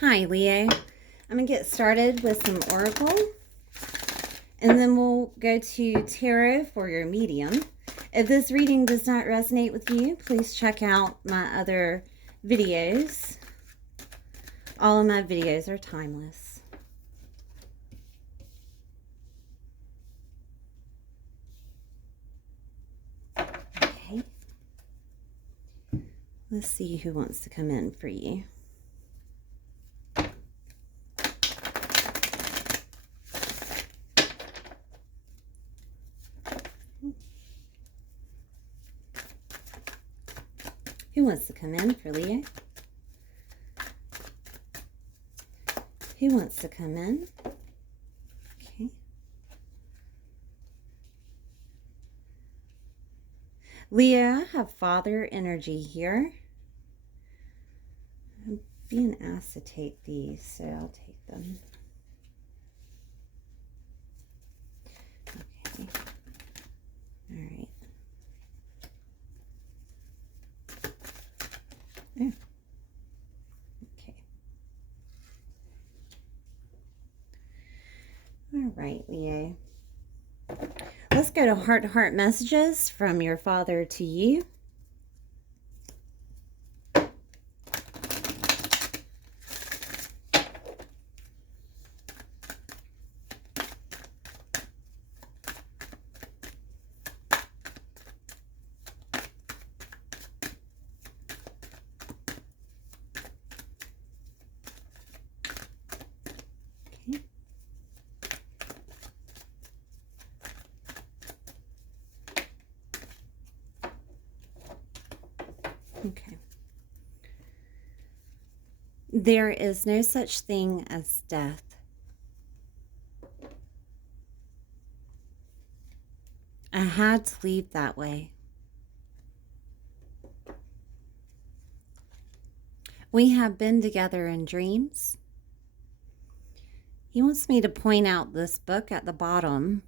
Hi, Leo. I'm going to get started with some Oracle, and then we'll go to Tarot for your medium. If this reading does not resonate with you, please check out my other videos. All of my videos are timeless. Okay. Let's see who wants to come in for you. Who wants to come in for Leo? Who wants to come in? Okay. Leo, I have father energy here. I'm being asked to take these, so I'll take them. Okay. All right. Oh. Okay. All right, Leo. Let's go to heart-to-heart messages from your father to you. Okay. There is no such thing as death. I had to leave that way. We have been together in dreams. He wants me to point out this book at the bottom.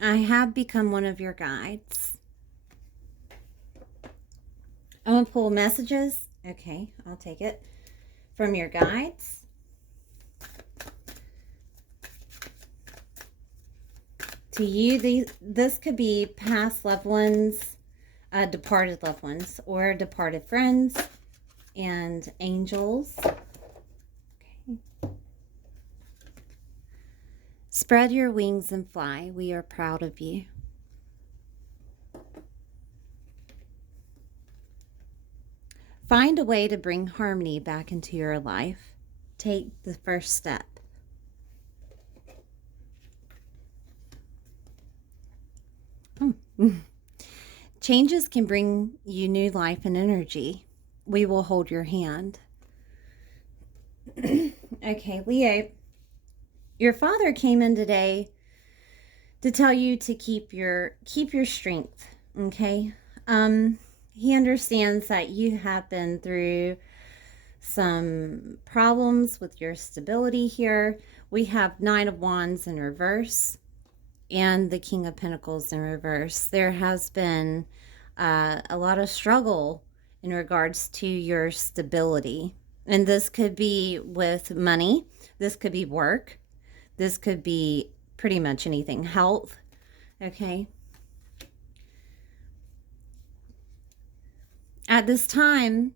I have become one of your guides. I'm going to pull messages. Okay, I'll take it. From your guides. To you, this could be past loved ones, departed loved ones, or departed friends and angels. Okay. Spread your wings and fly. We are proud of you. Find a way to bring harmony back into your life. Take the first step. Changes can bring you new life and energy. We will hold your hand. Okay, Leo, your father came in today to tell you to keep your strength, okay? He understands that you have been through some problems with your stability here. We have Nine of Wands in reverse and the King of Pentacles in reverse. There has been a lot of struggle in regards to your stability. And this could be with money. This could be work. This could be pretty much anything. Health. Okay. At this time,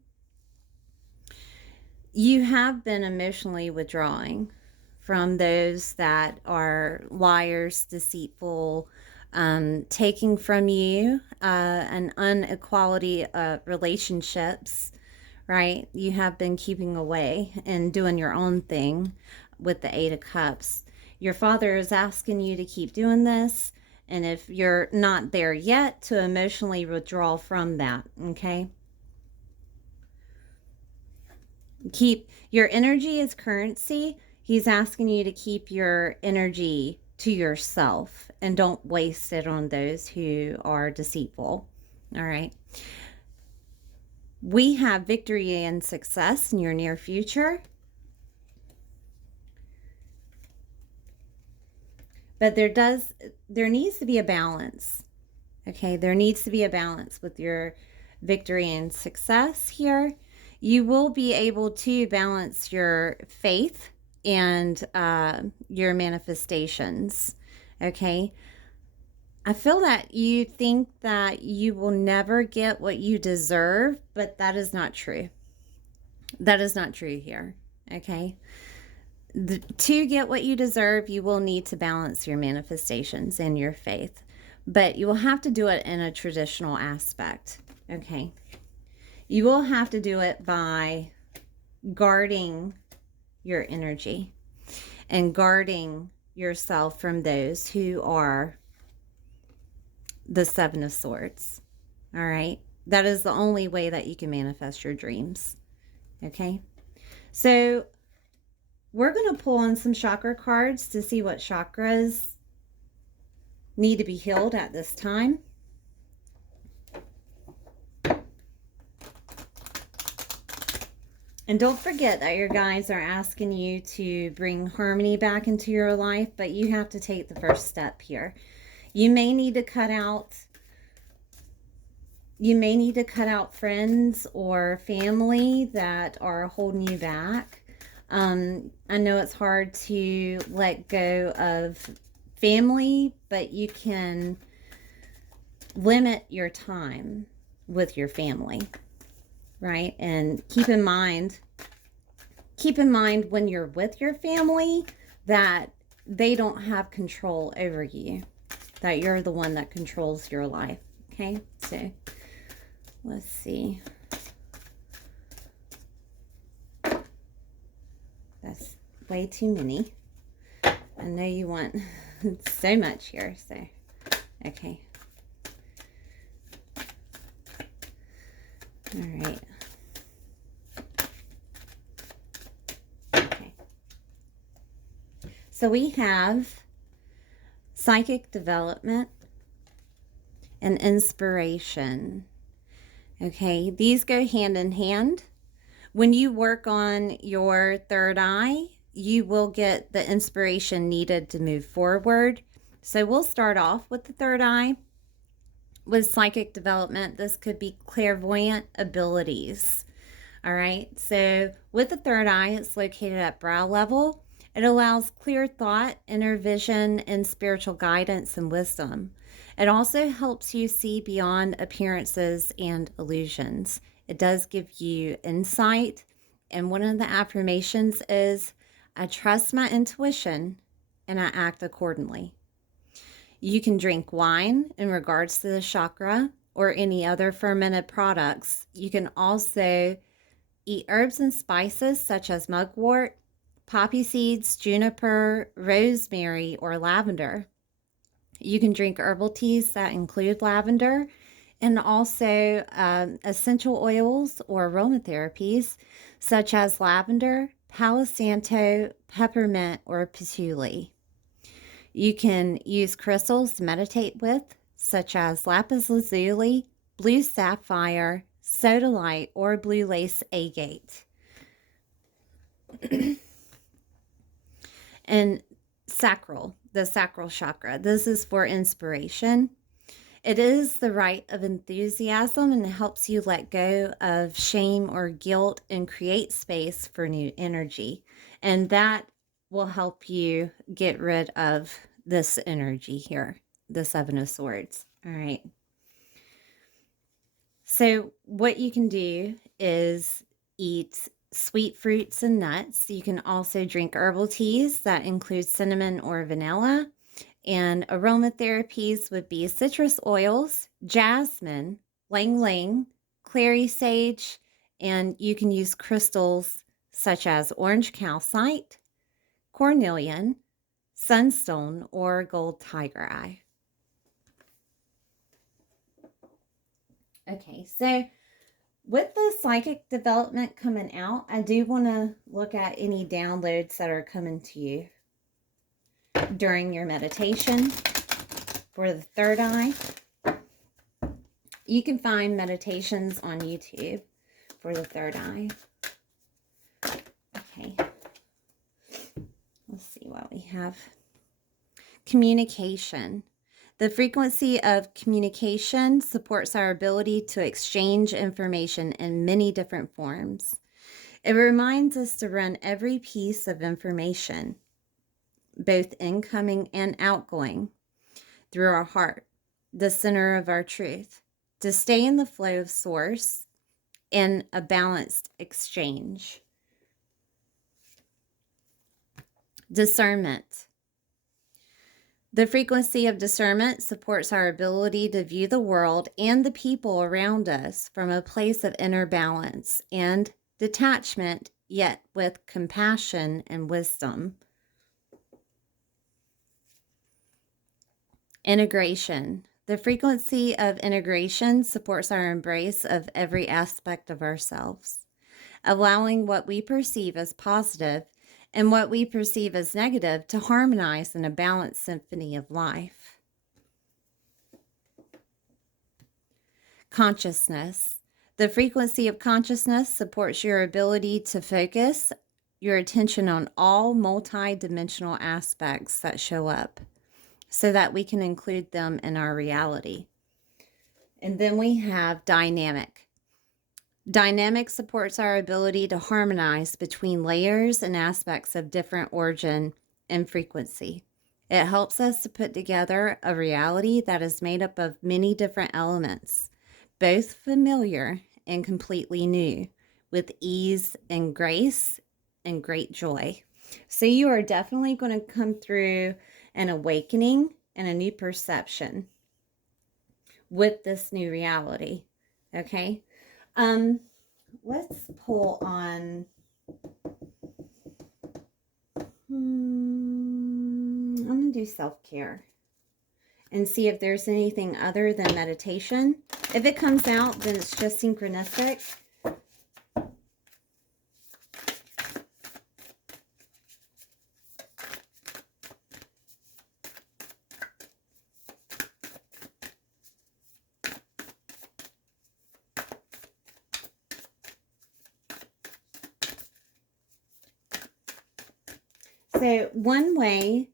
you have been emotionally withdrawing from those that are liars, deceitful, taking from you, an inequality of relationships, right? You have been keeping away and doing your own thing with the Eight of Cups. Your father is asking you to keep doing this, and if you're not there yet, to emotionally withdraw from that, okay? Keep your energy as currency. He's asking you to keep your energy to yourself and don't waste it on those who are deceitful. All right. We have victory and success in your near future. But there needs to be a balance. Okay, there needs to be a balance with your victory and success here. You will be able to balance your faith and your manifestations. Okay, I feel that you think that you will never get what you deserve, but that is not true. That is not true here. Okay. To get what you deserve, you will need to balance your manifestations and your faith, but you will have to do it in a traditional aspect. Okay. You will have to do it by guarding your energy and guarding yourself from those who are the Seven of Swords. All right. That is the only way that you can manifest your dreams. Okay. So we're going to pull on some chakra cards to see what chakras need to be healed at this time. And don't forget that your guides are asking you to bring harmony back into your life, but you have to take the first step here. You may need to cut out friends or family that are holding you back. I know it's hard to let go of family, but you can limit your time with your family, right? And keep in mind when you're with your family that they don't have control over you, that you're the one that controls your life. Okay, so let's see. That's way too many. I know you want so much here, so okay. All right. Okay. So we have psychic development and inspiration. Okay, these go hand in hand. When you work on your third eye, you will get the inspiration needed to move forward. So we'll start off with the third eye. With psychic development, this could be clairvoyant abilities. All right, so with the third eye, it's located at brow level. It allows clear thought, inner vision, and spiritual guidance and wisdom. It also helps you see beyond appearances and illusions. It does give you insight. And one of the affirmations is, I trust my intuition and I act accordingly. You can drink wine in regards to the chakra or any other fermented products. You can also eat herbs and spices such as mugwort, poppy seeds, juniper, rosemary, or lavender. You can drink herbal teas that include lavender, and also essential oils or aromatherapies such as lavender, palo santo, peppermint, or patchouli. You can use crystals to meditate with, such as lapis lazuli, blue sapphire, sodalite, or blue lace agate. And sacral, the sacral chakra. This is for inspiration. It is the right of enthusiasm and it helps you let go of shame or guilt and create space for new energy. And that will help you get rid of this energy here, the Seven of Swords. All right. So what you can do is eat sweet fruits and nuts. You can also drink herbal teas that include cinnamon or vanilla. And aromatherapies would be citrus oils, jasmine, lang lang, clary sage, and you can use crystals such as orange calcite, cornelian, sunstone, or gold tiger eye. Okay, so with the psychic development coming out, I do want to look at any downloads that are coming to you during your meditation. For the third eye, you can find meditations on YouTube. for the third eye. Okay. Let's see what we have. Communication. The frequency of communication supports our ability to exchange information in many different forms. It reminds us to run every piece of information, both incoming and outgoing, through our heart, the center of our truth, to stay in the flow of source in a balanced exchange. Discernment. The frequency of discernment supports our ability to view the world and the people around us from a place of inner balance and detachment, yet with compassion and wisdom. Integration. The frequency of integration supports our embrace of every aspect of ourselves, allowing what we perceive as positive and what we perceive as negative to harmonize in a balanced symphony of life. Consciousness. The frequency of consciousness supports your ability to focus your attention on all multi-dimensional aspects that show up so that we can include them in our reality. And then we have dynamic. Dynamic supports our ability to harmonize between layers and aspects of different origin and frequency. It helps us to put together a reality that is made up of many different elements, both familiar and completely new, with ease and grace and great joy. So you are definitely going to come through an awakening and a new perception with this new reality. Okay? Let's pull on, I'm going to do self-care and see if there's anything other than meditation. If it comes out, then it's just synchronistic. So one way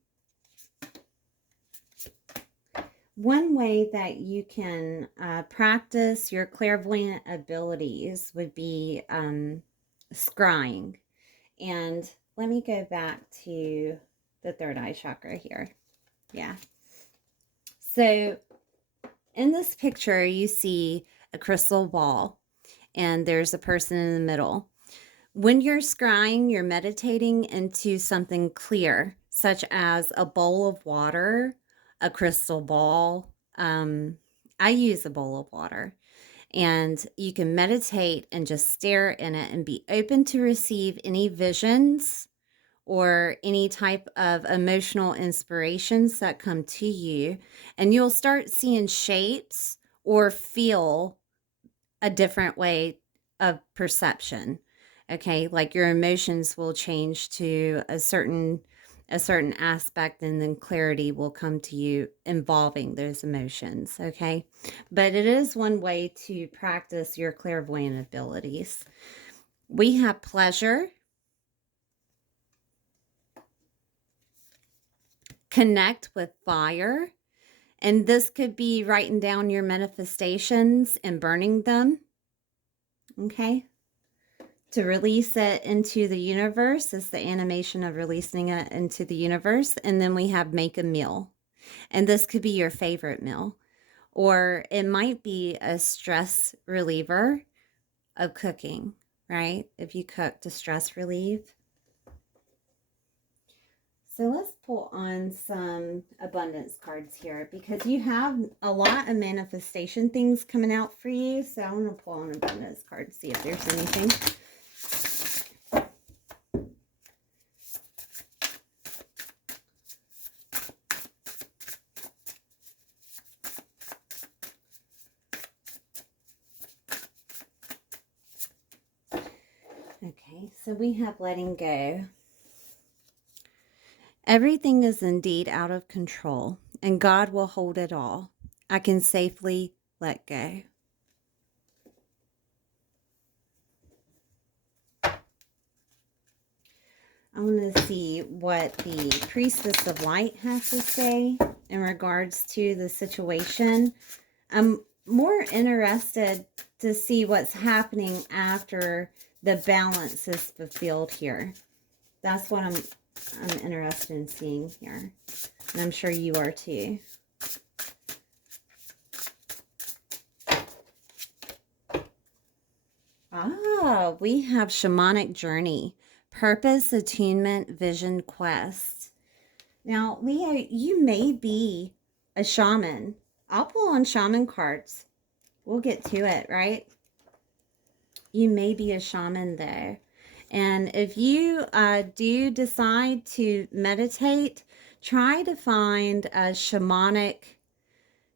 that you can practice your clairvoyant abilities would be scrying. And let me go back to the third eye chakra here. Yeah. So in this picture, you see a crystal ball, and there's a person in the middle. When you're scrying, you're meditating into something clear, such as a bowl of water, a crystal ball. I use a bowl of water, and you can meditate and just stare in it and be open to receive any visions or any type of emotional inspirations that come to you, and you'll start seeing shapes or feel a different way of perception. Okay, like your emotions will change to a certain aspect, and then clarity will come to you involving those emotions. Okay, but it is one way to practice your clairvoyant abilities. We have pleasure, connect with fire, and this could be writing down your manifestations and burning them. Okay. To release it into the universe is the animation of releasing it into the universe. And then we have make a meal. And this could be your favorite meal. Or it might be a stress reliever of cooking, right? If you cook to stress relieve. So let's pull on some abundance cards here, because you have a lot of manifestation things coming out for you. So I'm going to pull on abundance cards, see if there's anything. Okay, so we have letting go. Everything is indeed out of control, and God will hold it all. I can safely let go. I want to see what the Priestess of Light has to say in regards to the situation. I'm more interested to see what's happening after the balance is fulfilled here. That's what I'm interested in seeing here. And I'm sure you are too. Ah, we have Shamanic Journey. Purpose, Attunement, Vision, Quest. Now, Leo, you may be a shaman. I'll pull on shaman cards. We'll get to it, right? You may be a shaman there. And if you do decide to meditate, try to find a shamanic,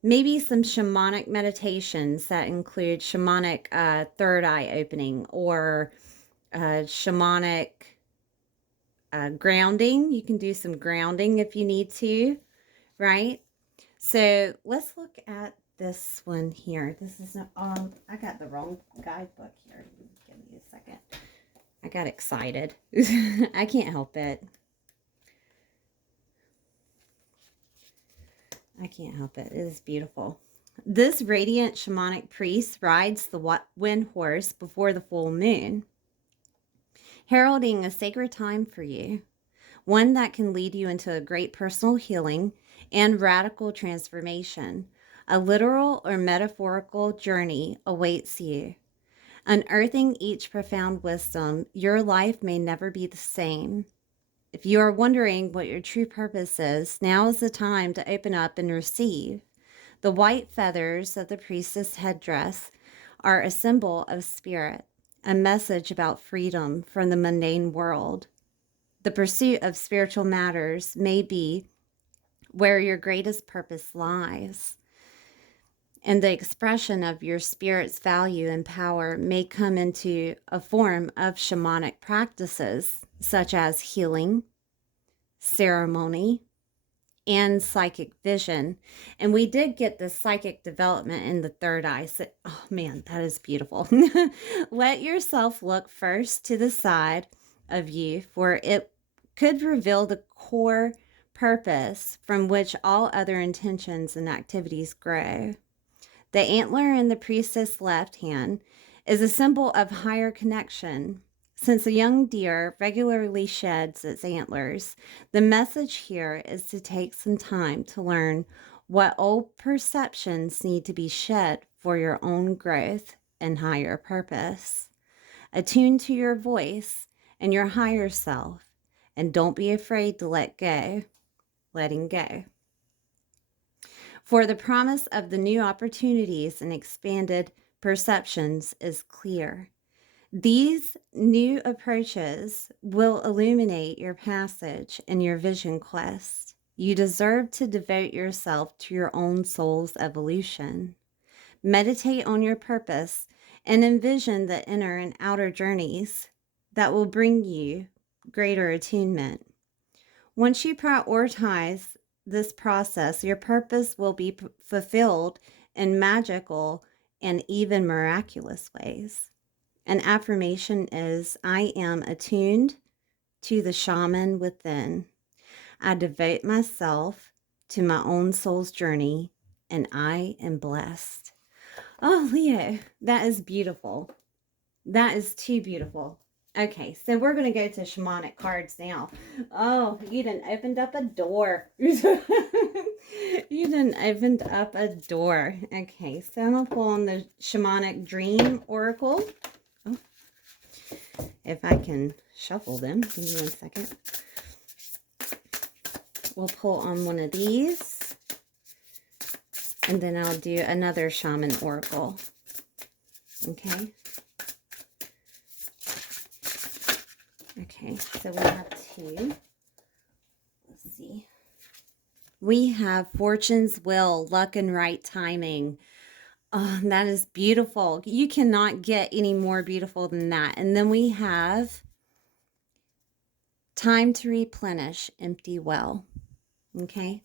maybe some shamanic meditations that include shamanic third eye opening or shamanic grounding. You can do some grounding if you need to, right? So let's look at this one here. This is I got the wrong guidebook here. Give me a second. I got excited. I can't help it. I can't help it. It is beautiful. This radiant shamanic priest rides the wind horse before the full moon, heralding a sacred time for you, one that can lead you into a great personal healing and radical transformation. A literal or metaphorical journey awaits you. Unearthing each profound wisdom, your life may never be the same. If you are wondering what your true purpose is, now is the time to open up and receive. The white feathers of the priestess headdress are a symbol of spirit, a message about freedom from the mundane world. The pursuit of spiritual matters may be where your greatest purpose lies, and the expression of your spirit's value and power may come into a form of shamanic practices such as healing, ceremony, and psychic vision. And we did get the psychic development in the third eye. So, oh man, that is beautiful. Let yourself look first to the side of you, for it could reveal the core purpose from which all other intentions and activities grow. The antler in the priestess' left hand is a symbol of higher connection. Since a young deer regularly sheds its antlers, the message here is to take some time to learn what old perceptions need to be shed for your own growth and higher purpose. Attune to your voice and your higher self, and don't be afraid to let go. Letting go. For the promise of the new opportunities and expanded perceptions is clear. These new approaches will illuminate your passage in your vision quest. You deserve to devote yourself to your own soul's evolution. Meditate on your purpose and envision the inner and outer journeys that will bring you greater attunement. Once you prioritize this process, your purpose will be fulfilled in magical and even miraculous ways. An affirmation is, I am attuned to the shaman within. I devote myself to my own soul's journey, and I am blessed. Oh, Leo, that is beautiful. That is too beautiful. Okay, so we're going to go to shamanic cards now. Oh, you done opened up a door. You done opened up a door. Okay, so I'm going to pull on the shamanic dream oracle. Oh, if I can shuffle them. Give me 1 second. We'll pull on one of these. And then I'll do another shaman oracle. Okay. Okay, so we have two. Let's see. We have Fortune's Will, Luck and Right Timing. Oh, that is beautiful. You cannot get any more beautiful than that. And then we have Time to Replenish, Empty Well. Okay.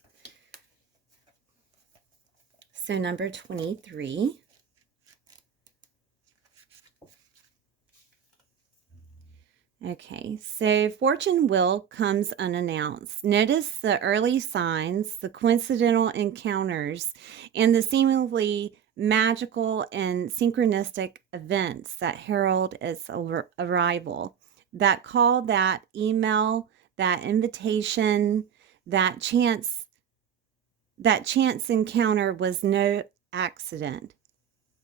So number 23. Okay, so fortune will comes unannounced. Notice the early signs, the coincidental encounters, and the seemingly magical and synchronistic events that herald its arrival. That call, that email, that invitation, that chance encounter was no accident.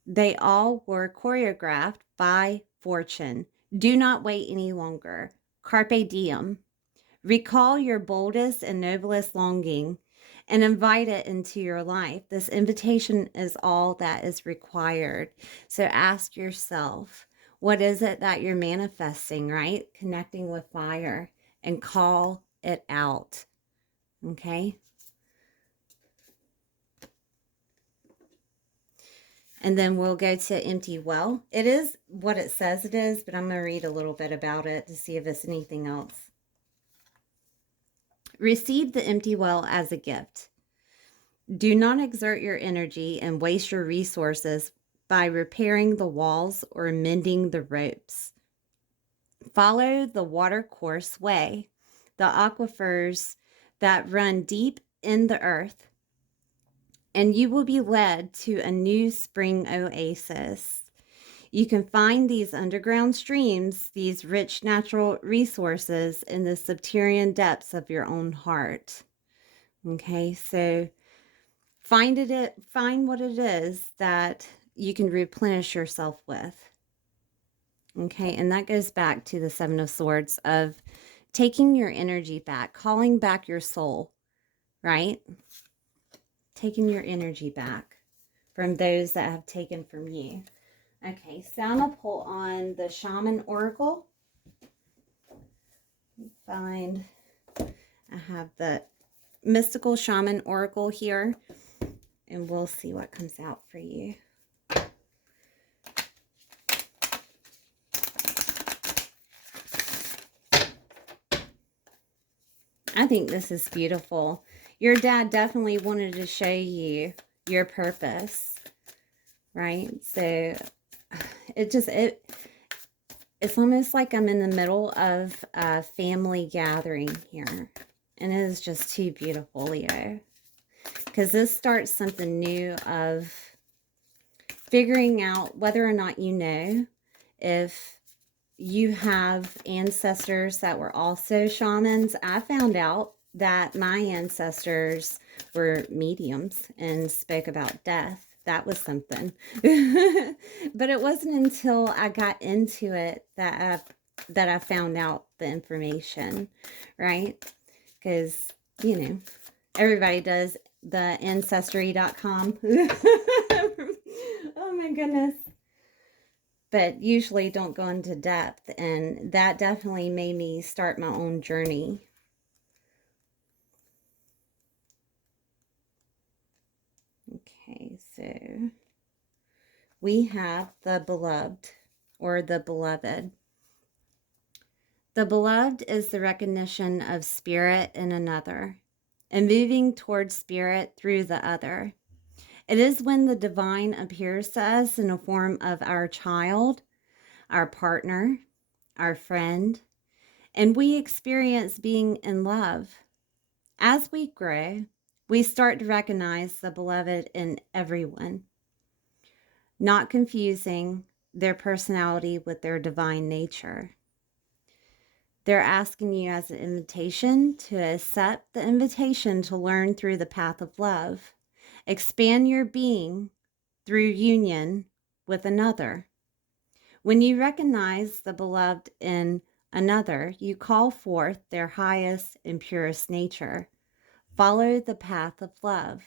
They all were choreographed by fortune. Do not wait any longer. Carpe diem. Recall your boldest and noblest longing and invite it into your life. This invitation is all that is required. So ask yourself, what is it that you're manifesting, right? Connecting with fire, and call it out. Okay? And then we'll go to empty well. It is what it says it is, but I'm going to read a little bit about it to see if it's anything else. Receive the empty well as a gift. Do not exert your energy and waste your resources by repairing the walls or mending the ropes. Follow the watercourse way, the aquifers that run deep in the earth, and you will be led to a new spring oasis. You can find these underground streams, these rich natural resources, in the subterranean depths of your own heart. Okay, so find what it is that you can replenish yourself with. Okay, and that goes back to the Seven of Swords of taking your energy back, calling back your soul, right? Taking your energy back from those that have taken from you. Okay, so I'm going to pull on the Shaman Oracle. I have the Mystical Shaman Oracle here, and we'll see what comes out for you. I think this is beautiful. Your dad definitely wanted to show you your purpose, right? So it's almost like I'm in the middle of a family gathering here. And it is just too beautiful, Leo. Because this starts something new of figuring out whether or not you know if you have ancestors that were also shamans. I found out that my ancestors were mediums and spoke about death. That was something. But it wasn't until I got into it that I found out the information, right? Because, you know, everybody does the ancestry.com. Oh my goodness. But usually don't go into depth, and that definitely made me start my own journey. Okay, so we have the beloved, or the beloved. The beloved is the recognition of spirit in another and moving towards spirit through the other. It is when the divine appears to us in the form of our child, our partner, our friend, and we experience being in love. As we grow, we start to recognize the beloved in everyone, not confusing their personality with their divine nature. They're asking you as an invitation to accept the invitation to learn through the path of love. Expand your being through union with another. When you recognize the beloved in another, you call forth their highest and purest nature. Follow the path of love.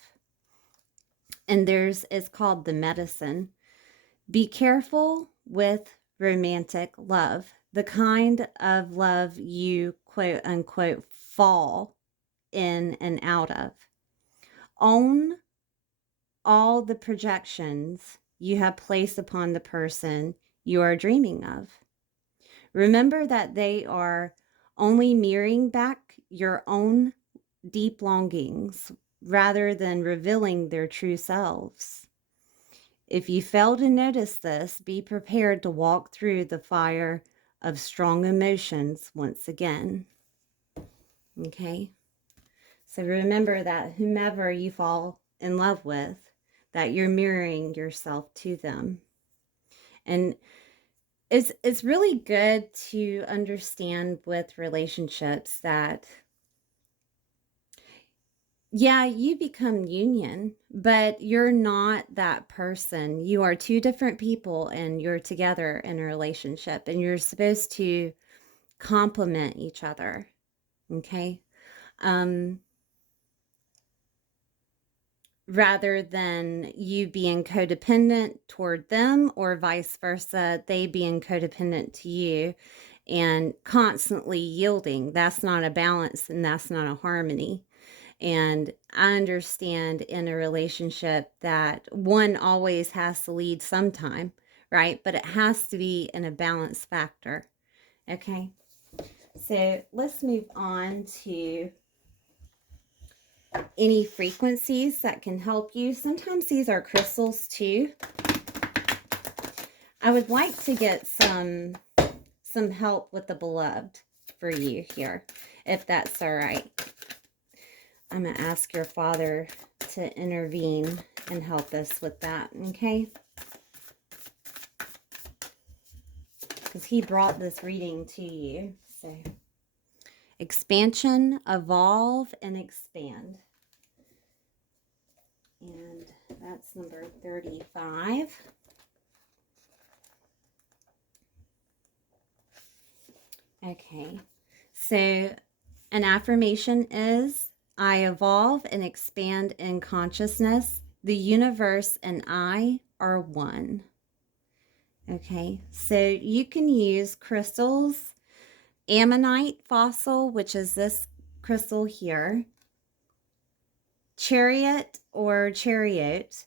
And it's called the medicine. Be careful with romantic love, the kind of love you quote unquote fall in and out of. Own all the projections you have placed upon the person you are dreaming of. Remember that they are only mirroring back your own deep longings rather than revealing their true selves. If you fail to notice this, be prepared to walk through the fire of strong emotions once again. Okay? So remember that whomever you fall in love with, that you're mirroring yourself to them. And it's really good to understand with relationships that, yeah, you become union, but you're not that person. You are two different people and you're together in a relationship and you're supposed to complement each other. Okay? Rather than you being codependent toward them or vice versa, they being codependent to you and constantly yielding. That's not a balance and that's not a harmony. And I understand in a relationship that one always has to lead sometime, right? But it has to be in a balance factor. Okay. So let's move on to any frequencies that can help you. Sometimes these are crystals too. I would like to get some help with the beloved for you here, if that's all right. I'm going to ask your Father to intervene and help us with that, okay? Because he brought this reading to you. So, expansion, evolve, and expand. And that's number 35. Okay, so an affirmation is, I evolve and expand in consciousness. The universe and I are one. Okay, so you can use crystals, ammonite fossil, which is this crystal here, chariot or chariot,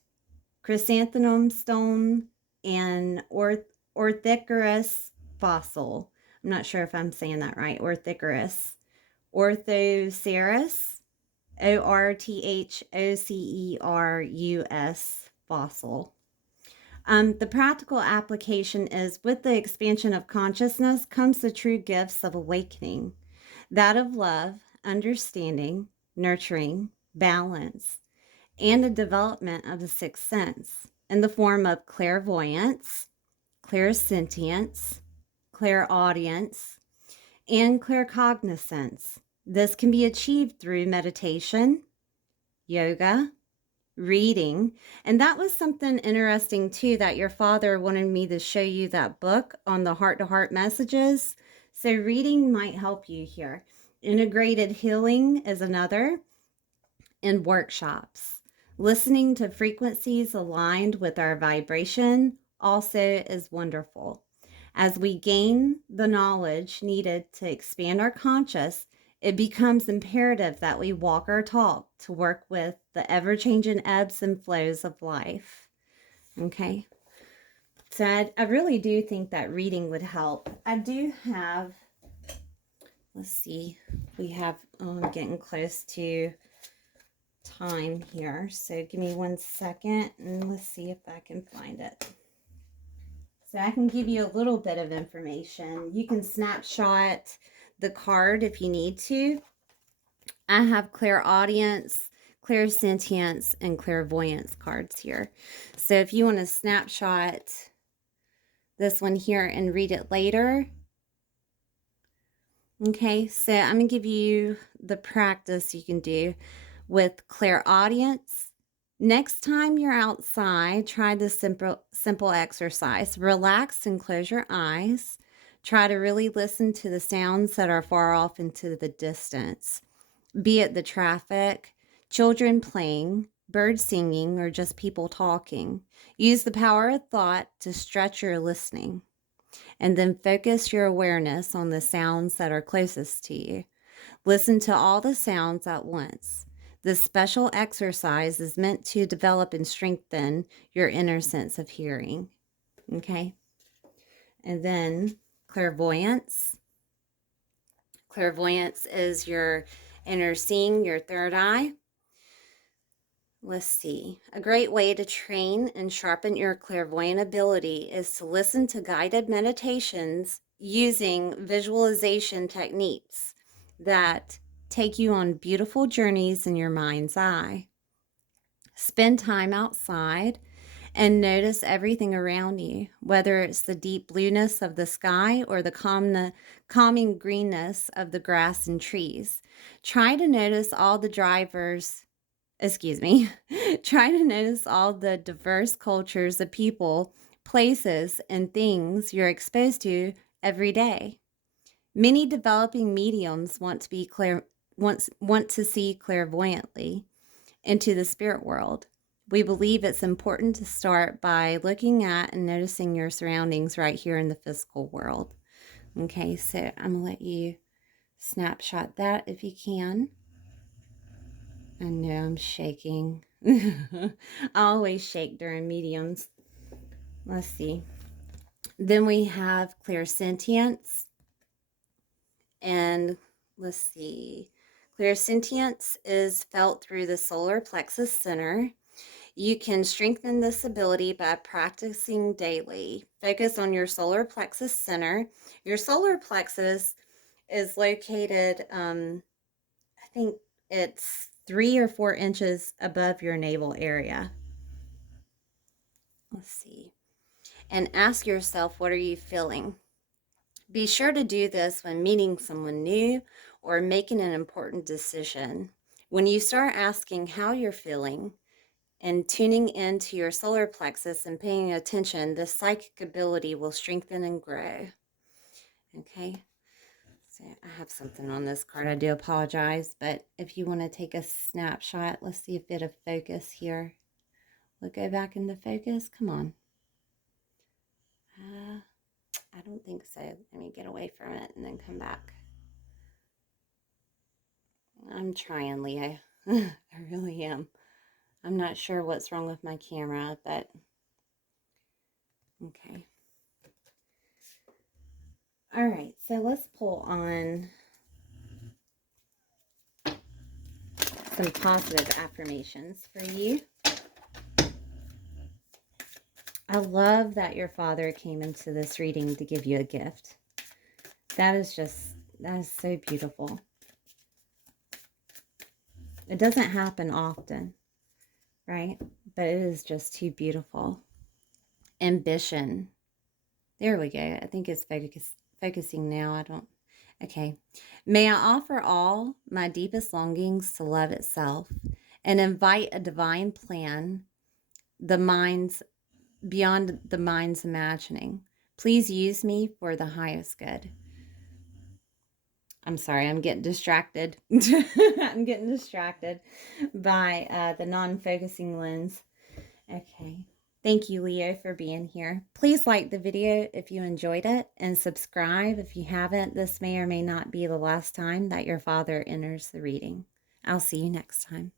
chrysanthemum stone, and orthicorus fossil. I'm not sure if I'm saying that right. Orthicorus. Orthoceras, Orthocereus fossil. The practical application is, with the expansion of consciousness comes the true gifts of awakening, that of love, understanding, nurturing, balance, and the development of the sixth sense in the form of clairvoyance, clairsentience, clairaudience, and claircognizance. This can be achieved through meditation, yoga, reading. And that was something interesting too, that your Father wanted me to show you that book on the heart-to-heart messages. So reading might help you here. Integrated healing is another, and workshops. Listening to frequencies aligned with our vibration also is wonderful. As we gain the knowledge needed to expand our conscious, it becomes imperative that we walk our talk to work with the ever-changing ebbs and flows of life. Okay? So I really do think that reading would help. I do have, let's see, we have, I'm getting close to time here. So give me 1 second and let's see if I can find it. So I can give you a little bit of information. You can snapshot the card if you need to. I have clairaudience, clairsentience, and clairvoyance cards here. So if you want to snapshot this one here and read it later. Okay, so I'm going to give you the practice you can do with clairaudience. Next time you're outside, try this simple exercise. Relax and close your eyes. Try to really listen to the sounds that are far off into the distance, be it the traffic, children playing, birds singing, or just people talking. Use the power of thought to stretch your listening, and then focus your awareness on the sounds that are closest to you. Listen to all the sounds at once. This special exercise is meant to develop and strengthen your inner sense of hearing. Okay? And then clairvoyance. Clairvoyance is your inner seeing, your third eye. Let's see. A great way to train and sharpen your clairvoyant ability is to listen to guided meditations using visualization techniques that take you on beautiful journeys in your mind's eye. Spend time outside and notice everything around you, whether it's the deep blueness of the sky or the calming greenness of the grass and trees. Try to notice all the try to notice all the diverse cultures of people, places, and things you're exposed to every day. Many developing mediums want to see clairvoyantly into the spirit world. We believe it's important to start by looking at and noticing your surroundings right here in the physical world. Okay, so I'm going to let you snapshot that if you can. I know I'm shaking. I always shake during mediums. Let's see. Then we have clairsentience. And let's see. Clairsentience is felt through the solar plexus center. You can strengthen this ability by practicing daily. Focus on your solar plexus center. Your solar plexus is located, I think it's 3 or 4 inches above your navel area. Let's see. And ask yourself, what are you feeling? Be sure to do this when meeting someone new or making an important decision. When you start asking how you're feeling and tuning into your solar plexus and paying attention, this psychic ability will strengthen and grow. Okay, so I have something on this card. I do apologize, but if you want to take a snapshot, let's see if it'll focus here. We'll go back into focus. Come on. I don't think so. Let me get away from it and then come back. I'm trying, Leo. I really am. I'm not sure what's wrong with my camera, but okay. All right, so let's pull on some positive affirmations for you. I love that your father came into this reading to give you a gift. That is so beautiful. It doesn't happen often, right? But it is just too beautiful. Ambition. There we go. I think it's focusing now. Okay. May I offer all my deepest longings to love itself and invite a divine plan, beyond the mind's imagining. Please use me for the highest good. I'm sorry, I'm getting distracted. I'm getting distracted by the non-focusing lens. Okay. Thank you, Leo, for being here. Please like the video if you enjoyed it and subscribe if you haven't. This may or may not be the last time that your father enters the reading. I'll see you next time.